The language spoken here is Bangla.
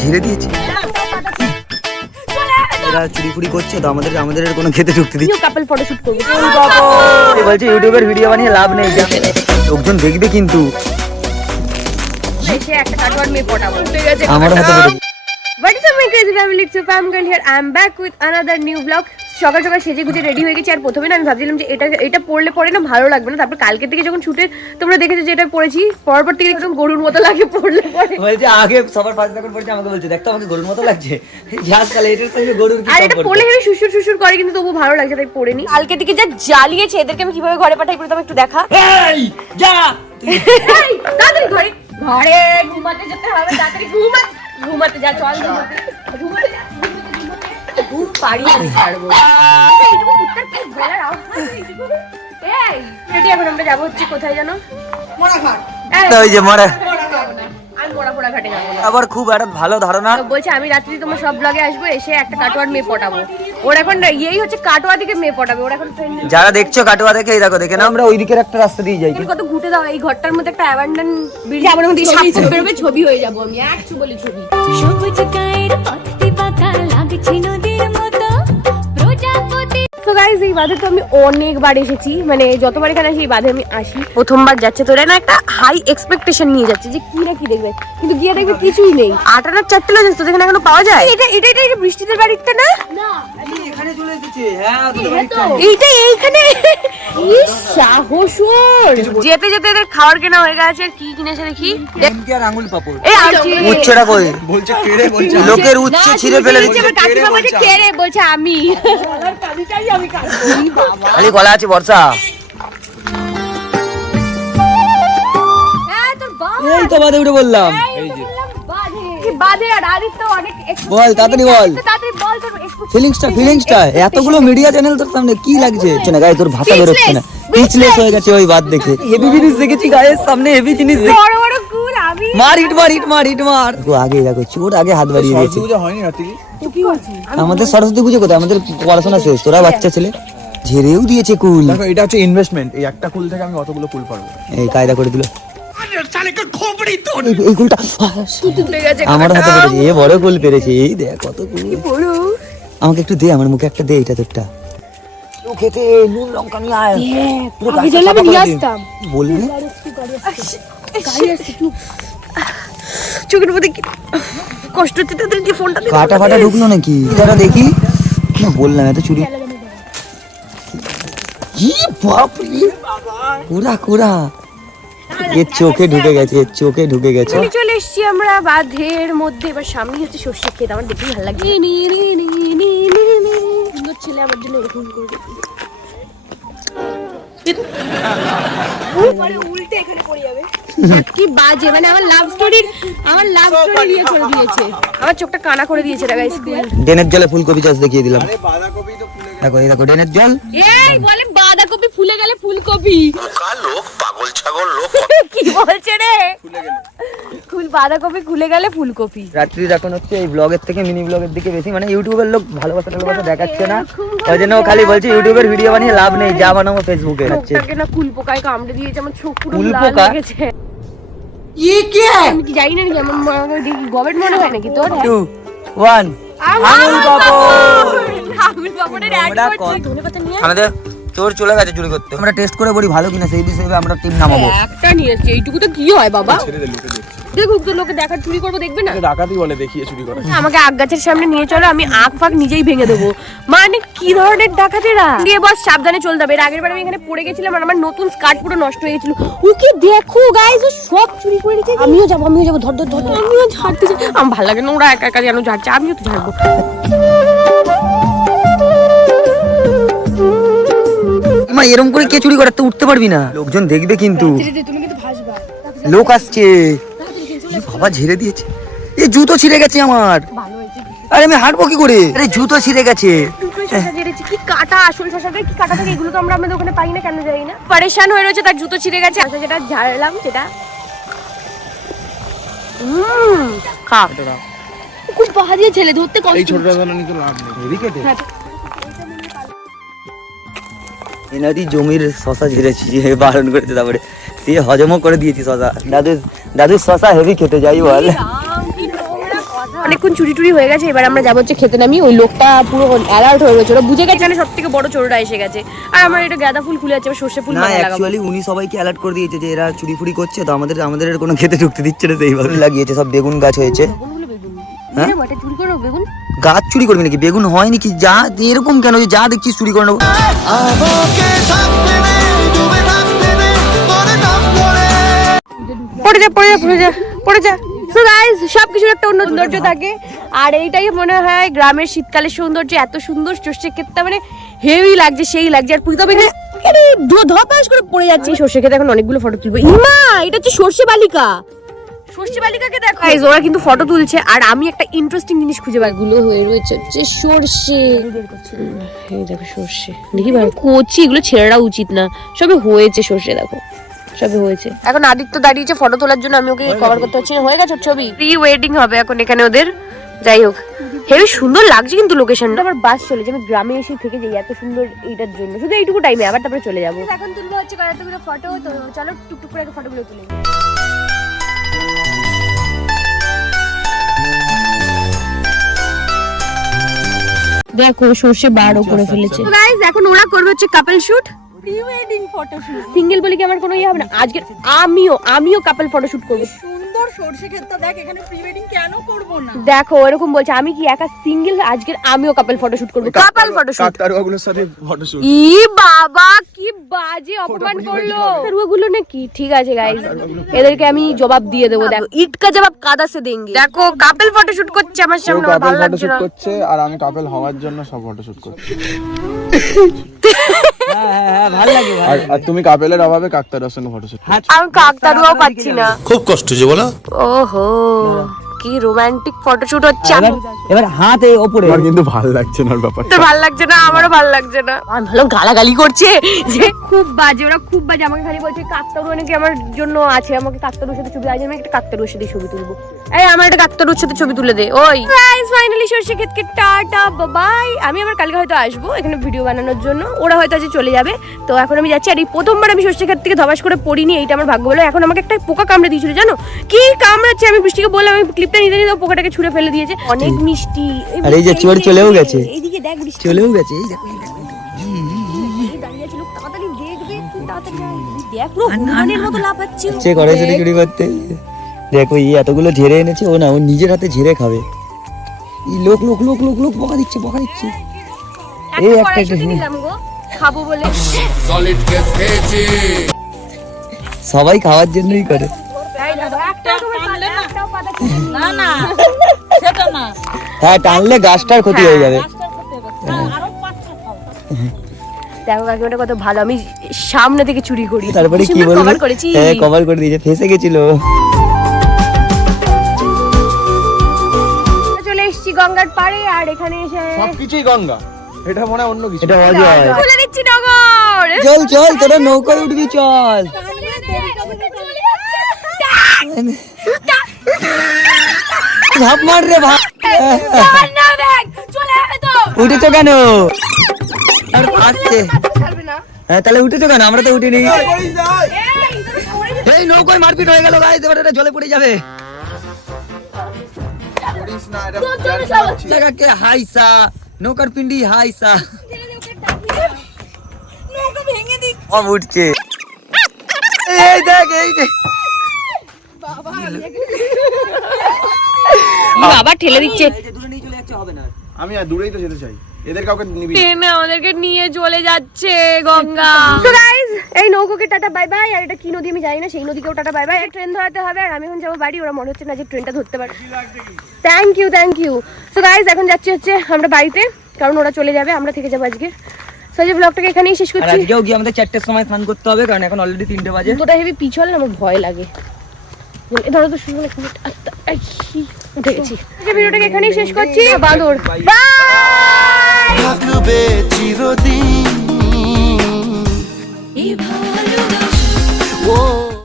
ঝেড়ে দিয়েছে। এরা চুরি ফুরি করছে তো আমাদের কোনো খেতে ঢুকতে দিচ্ছে। কাপল ফটোশুট করবো। বলছে ইউটিউবের ভিডিও বানিয়ে লাভ নেই, লোকজন দেখবে কিন্তু। এসে একটা কাটোয়ার মেয়ে পটাবো। আমার হাতে পড়ে। What is up my crazy family? It's your fam girl here. I am back with another new vlog. সকাল সকাল সেজে গুজে রেডি হয়ে গেছি। আর প্রথমে না আমি ভাবছিলাম যে এটা পরলে পরে না ভালো লাগবে না। তারপর কালকে থেকে যখন শুটে তোমরা দেখেছো যে এটা পরেছি, পরপর থেকে একদম গরুর মতো লাগে পরলে পরে। বলছে আগে সবার ফার্স্ট যখন পড়ছে আমাকে বলছে দেখতো আমাকে গরুর মতো লাগছে। যাস কালে এটার সঙ্গে গরুর কি সম্পর্ক? আর এটা পরলে হেবি শুশুর শুশুর করে কিন্তু তবু ভালো লাগছে তাই পরে নি। কালকে থেকে যা জ্বালিয়েছে এদেরকে আমি কিভাবে ঘরে পাঠাই পুরো একটু দেখা। এই যা তাড়াতাড়ি ঘরে ঘুমাতে যেতে হবে। তাড়াতাড়ি ঘুমাতে যা, চল ঘুমাতে যা। ঘুম পাড়ি আমি ছাড়বো। এইটুকু কুত্তার কি গলার আওয়াজ এইটুকু। এই রেডি এখন আমরা যাবো হচ্ছে কোথায় জানো? মোড়াঘাট। ওই যে মরে আমি মোড়া ঘাটে যাবো। আবার খুব একটা ভালো ধারণা। বলছে আমি রাত্রি তোমার সব ব্লগে আসবো, এসে একটা কাটোয়ার মেয়ে পটাবো। ওর এখন এই হচ্ছে কাটোয়া দিকে মেয়ে পটাবে। ওর এখন যারা দেখছো কাটোয়া দেখে এই দেখে না আমরা ওই দিকের একটা রাস্তা দিয়ে যাই। কত ঘুটে দাও। এই ঘরটার মধ্যে একটা অ্যাবান্ডন বিল্ডিং, আমার মধ্যে সাপ বেরোবে, ছবি হয়ে যাবো আমি। একটু বলি ছবি। সবুজ গায়ের পথটি বাঁকা লাগছে নদীর মতো প্রজাপতি। সো গাইস এই বাঁধে তো আমি অনেকবার এসেছি, মানে যতবার এখানে আসি এই বাঁধে আমি আসি। প্রথমবার যাচ্ছে তোরা না একটা হাই এক্সপেকটেশন নিয়ে যাচ্ছে যে কি না কি দেখবে, কিন্তু গিয়ে দেখবে কিছুই নেই। 8-8 4টে লজেস তো এখানে এখনো পাওয়া যায়। এটা বৃষ্টিদের বাড়িটা না? এখানে চলে এসেছে। হ্যাঁ এইখানে সাহসর। যেতে যেতে এদের খাবার কেনা হয়ে গেছে। কি কিনেছে দেখি? আর আঙুল পাপড়। এই উচ্ছেটা কই? বলছে কেড়ে, বলছে লোকের উচ্ছে ছিঁড়ে ফেলে দিচ্ছে। কাকিমা বলছে কেড়ে, বলছে আমি খালি গলা আছে বর্ষা। এই তো বাদে উঠে বললাম। বল তাড়াতাড়ি বল ফিলিংসটা। এতগুলো মিডিয়া চ্যানেল তোর সামনে কি লাগছে? না গায়ে তোর ভাষা বেরোচ্ছে না, পিছলেস হয়ে গেছে ওই বাদ দেখে। হেভি জিনিস দেখেছি গায়ের সামনে, হেভি জিনিস দেখি। বড় বড় কুল আমি মার ইট মার। ও আগে দেখো চোর আগে হাত বাড়িয়ে দিয়েছে। আমাদের সরস্বতী পুজো কোথায়? আমাদের পড়াশোনা শেষ, তোরা বাচ্চা ছেলে। ঝেড়েও দিয়েছে কুল। দেখো এটা হচ্ছে ইনভেস্টমেন্ট। এই একটা কুল থেকে আমি অতগুলো কুল পারবো। এই কায়দা করে দিল। এই কুলটা আমার হাতে পেরেছে। এ বড় কুল পেরেছে। এই দেখ কত কুল। আমাকে একটু দে, আমার মুখে একটা দে। এটা তোরটা খেতে নুন লঙ্কা নিয়ে আয়। বলবি চোখের মধ্যে কষ্ট হচ্ছে তাদের যে ফোনটা কাটা ফাটা ঢুকলো নাকি? এটা দেখি না, বললাম এত চুরি। কি বাপ রে, কুড়া এর চোখে ঢুকে গেছে। চলে এসছি আমরা বাঁধের মধ্যে। এবার সামনে হচ্ছে সর্ষে ক্ষেত। আমার দেখতে ভালো লাগে। সুন্দর ছেলে আমার জন্য এরকম করে উল্টে এখানে পড়ে যাবে। কি বাজে, মানে আমার লাভ স্টোরি নিয়ে চলে দিয়েছে। আমার চোখটা কানা করে দিয়েছে রে গাইস। ড্রেনের জলে ফুলকপি চাষ দেখিয়ে দিলাম। দেখো এই দেখো ড্রেনের জল। এই বলে বাঁধাকপি ফুলে গেলে ফুলকপি। লোক পাগল ছাগল লোক কি বলছে রে? বাঁধাকপি খুলে গেলে ফুলকপি। রাত্রি এখন হচ্ছে এই ব্লগের থেকে মিনি ব্লগের দিকে বেশি, মানে ইউটিউবের লোক ভালোবাসা দেখাচ্ছে না। ওই জন্য খালি বলছে ইউটিউবের ভিডিও বানিয়ে লাভ নেই, যা বানাবো ফেসবুকে। চোখটাকে না কুল পোকায় কামড়ে দিয়েছে। আমার চোখ পুরো লাল কুলপোকা? হয়ে গেছে। আমি কি জানি না নাকি আমার গবেট মনে হয় নাকি তোর? 2 1 আঙুল পাপড়ের অ্যাড করছে। ধনেপাতা নিয়ে আমাদের চোর চলে গেছে চুরি করতে। আমরা টেস্ট করে বলি ভালো কিনা, সেই বিষয়ে আমরা টিম নামাবো। একটা নিয়ে এসেছি, এইটুকু তো কি হয় বাবা? দেখুক তো লোকে দেখার চুরি করবো, দেখবে না? ডাকাতি বলে দেখিয়ে চুরি করা। আমাকে আগ গাছের সামনে নিয়ে চলো, আমি আখ ফাঁক নিজেই ভেঙে দেবো। মানে কি ধরনের ডাকাতেরা দিয়ে বস, সাবধানে চলতে হবে। এর আগের বার আমি এখানে পড়ে গেছিলাম আর আমার নতুন স্কার্ট পুরো নষ্ট হয়ে গেছিল। ওকে দেখো গাইস, ও সব চুরি করে নিয়েছে। আমিও যাবো ধর আমিও ঝাড়তে যাই। আমার ভালো লাগে না ওরা একা একা যেন ঝাড়ছে, আমিও তো ঝাড়বো। এরকম করে কে চুরি করে? তো উঠতে পারবি না, লোকজন দেখবে কিন্তু। লোক আসছে। বাবা ঝেড়ে দিয়েছে। এই জুতো ছিঁড়ে গেছে আমার। আরে আমি হাঁটবো কি করে? আরে জুতো ছিঁড়ে গেছে। কি কাটা, আসল শশাটা কি কাটা থাকে? এগুলো তো আমরা আমাদের ওখানে পাই না, কেন যাই না। পরেশান হয়ে রয়েছে, তার জুতো ছিঁড়ে গেছে। যেটা ঝাড়লাম সেটা খা। খুব পাহা দিয়ে ছেলে ধরতে কষ্ট। এই ছোটটা বানানি তো লাভ নেই। হেভি কেটে এনাদি জমির শশা ঝেড়েছি, বারণ করেছে। তারপরে সে হজমও করে দিয়েছি শশা। দাদুর শশা হেভি খেতে যাই বল। অনেকক্ষণ চুরি টুরি হয়ে গেছে, এবার আমরা যাবো হচ্ছে খেতে নামি। ওই লোকটা পুরো অ্যালার্ট হয়ে গেছে, ওরা বুঝে গেছে এখানে সব থেকে বড় চোরটা এসে গেছে। আর আমার এটা গাঁদা ফুল খুলে আছে, সর্ষে ফুল না মালা লাগাবো। অ্যাকচুয়ালি উনি সবাইকে অ্যালার্ট করে দিয়েছে যে এরা চুরি ফুরি করছে, তো আমাদের কোনো খেতে ঢুকতে দিচ্ছে না, সেইভাবে লাগিয়েছে। সব বেগুন গাছ হয়েছে। হ্যাঁ? এটা চুরি করো বেগুন? গাছ চুরি করবি নাকি? বেগুন হয় নাকি? যা এরকম কেন যে যা দেখছিস চুরি করে নেবো? পড়ে যা পড়ে যা পড়ে যা পড়ে যা। সো গাইস, সবকিছুর একটা অন্য সৌন্দর্য থাকে, আর এইটাই মনে হয় গ্রামের শীতকালের সৌন্দর্য। এত সুন্দর সর্ষে ক্ষেতটা মানে হেভি লাগছে, সেই লাগছে। আর পুজো তবে ধপাস করে পড়ে যাচ্ছে এই সর্ষে ক্ষেতে। এখন অনেকগুলো ফটো তুলবো। ইমা, এটা হচ্ছে সর্ষে বালিকা। সর্ষে বালিকাকে দেখো গাইস, ওরা কিন্তু ফটো তুলছে। আর আমি একটা ইন্টারেস্টিং জিনিস খুঁজে পাই, গুলো হয়ে রয়েছে হচ্ছে সর্ষে। এই দেখো সর্ষে, দেখি ভাই কচি, এগুলো ছেড়া উচিত না। সবে হয়েছে সর্ষে, দেখো সবে হয়েছে। এখন আদিত্য দাঁড়িয়েছে ফটো তোলার জন্য, আমি ওকে কভার করতে হচ্ছে না। হয়ে গেছে ছবি, প্রি ওয়েডিং হবে এখন এখানে ওদের। যাই হোক, হেবি সুন্দর লাগছে কিন্তু লোকেশনটা। আবার বাস চলে যাবে, গ্রামে এসে থেকে যাই এত সুন্দর এইটার জন্য, শুধু এইটুকু টাইমে, আবার তারপরে চলে যাবো। এখন তুলবো হচ্ছে কয়েকটা ফটো, তো চলো টুকটুক করে ফটোগুলো তুলে। দেখো সর্ষে বারও করে ফেলেছে। তো গাইস, এখন ওরা করবে হচ্ছে couple shoot, pre wedding photoshoot. Single বলে কি আমার কোনো ইয়ে হবে না? আজকে আমিও কাপল ফটোশুট করব। সুন্দর সরষে ক্ষেতটা দেখ, এখানে প্রি ওয়েডিং কেন করব না? দেখো এরকম বলছে, আমি কি একা সিঙ্গেল? আজকে আমিও কাপল ফটোশুট করব। কাপল ফটোশুট কাকতারুয়াগুলোর সাথে ফটোশুট। ই বাবা, কি বাজে অপমান করলো কাকতারুয়াগুলো নাকি। ঠিক আছে গাইস, এদেরকে আমি জবাব দিয়ে দেবো। দেখো ইট কা জবাব কাদা সে দেंगे। দেখো কাপল ফটোশুট করছে আমার সামনে, আমার ভালো লাগছে না। করছে আর আমি কাপল হওয়ার জন্য সব ফটোশুট করছি। হ্যাঁ ভালো লাগে। আর তুমি কাপেলের অভাবে কাকতারুয়ার সঙ্গে ফটোশুট। আমি কাকতারুয়াও পাচ্ছি না। খুব কষ্ট যে বলো। ওহো, কি রোমান্টিক ফটোশুট হচ্ছে। এবার হাত এই ওপরে। আমার কিন্তু ভালো লাগছে না ব্যাপারটা। তোর ভালো লাগছে না? আমারও ভালো লাগছে না। আমি ভালো গালাগালি করছে যে খুব বাজে, ওরা খুব বাজে। আমাকে খালি বলছে কাকতারুয়া নাকি আমার জন্য আছে, আমাকে কাকতারুয়ার সাথে ছবি। আজ আমি একটা কাকতারুয়ার সাথে ছবি তুলবো। এই আমার একটা কাকতারুয়ার সাথে ছবি তুলে দে। ওই গাইস, ফাইনালি সর্ষে ক্ষেতকে টাটা বাই। আমি আবার কালকে হয়তো আসবো এখানে ভিডিও বানানোর জন্য, ওরা হয়তো আজ চলে যাবে। তো এখন আমি যাচ্ছি। আর এই প্রথমবার আমি সর্ষে ক্ষেত থেকে ধবাস করে পড়িনি, এইটা আমার ভাগ্য বলো। এখন আমাকে একটা পোকা কামড়ে দিয়েছিল, জানো কি কামড়াচ্ছে? আমি বৃষ্টিকে বললাম আমি ক্লিপটা নিতে নিতে পোকাটাকে ছুঁড়ে ফেলে দিয়েছে। অনেক মিষ্টি। আর এই যে চোর চলেও গেছে, এইদিকে দেখ, বৃষ্টি চলেও গেছে। এই দেখো দাঁড়িয়ে আছে, লোক তাড়াতাড়ি দেখবে, তুই তাড়াতাড়ি আয়। দেখ পুরো হনুমানের মতো লাফাচ্ছে। সে করে চুরি চুরি করতে। দেখো এই এতগুলো ঝেড়ে এনেছে, ও না ও নিজের হাতে ঝেড়ে খাবে। এই লোক লোক লোক লোক লোক বকা দিচ্ছে, বকা দিচ্ছে। এই একটা একটা কড়াইশুঁটি নিলাম গো, খাবো বলে। সবাই খাওয়ার জন্যই করে। না না, সেটা না, হ্যাঁ টানলে গাছটার ক্ষতি হয়ে যাবে। আরো 5টা খাও। দেখো কাকিমাটা কত ভালো, আমি সামনে থেকে চুরি করি। তারপরে কি সুন্দর বলবো? cover করেছি। হ্যাঁ কভার করে দিয়েছে, ফেসে গেছিল। চলে এসেছি গঙ্গার পাড়ে, আর এখানে এসে সবকিছুই গঙ্গা, এটা মনে হয় অন্য কিছু। এটা অজয়। খুলে দিচ্ছি নগর। চল চল তোরা নৌকায় উঠবি, চল। ঝাপ মার রে ভাই। উঠেছো কেন? আর আসছে। হ্যাঁ তাহলে উঠেছো কেন? আমরা তো উঠিনি। এই নৌকায় মারপিট হয়ে গেল গাইস, এবার এটা জলে পড়ে যাবে। জায়গাকে হাইসা, নৌকার পিন্ডি হাইসা। সব উঠছে। এই দেখ, এই যে বাবা ঠেলে দিচ্ছে। আমি আর দূরেই তো যেতে চাই, এদের কাউকে নিবি। ট্রেনে আমাদেরকে নিয়ে চলে যাচ্ছে গঙ্গা। সো গাইস, এই নৌকোকে টাটা বাই বাই। আর এটা কি নদী আমি জানি না, সেই নদীকেও টাটা বাই বাই। ট্রেন ধরাতে হবে, আর আমি এখন যাবো বাড়ি। ওরা মনে হচ্ছে না যে ট্রেনটা ধরতে পারে। Thank you. সো গাইস, এখন যাচ্ছি হচ্ছে আমরা বাড়িতে, কারণ ওরা চলে যাবে, আমরা থেকে যাবো আজকে। সো এই ব্লগটাকে এখানেই শেষ আর করছি। আজকেও গিয়ে আমাদের 4টের সময় স্নান করতে হবে, কারণ এখন অলরেডি 3টে বাজে। তোটা হেভি পিছল না, আমার ভয় লাগে। ধরো তো শুনুন, উঠে গেছি। ভিডিওটাকে এখানেই শেষ করছি। বাঁদর বাই। থাকবে চিরদিন। এ ভাব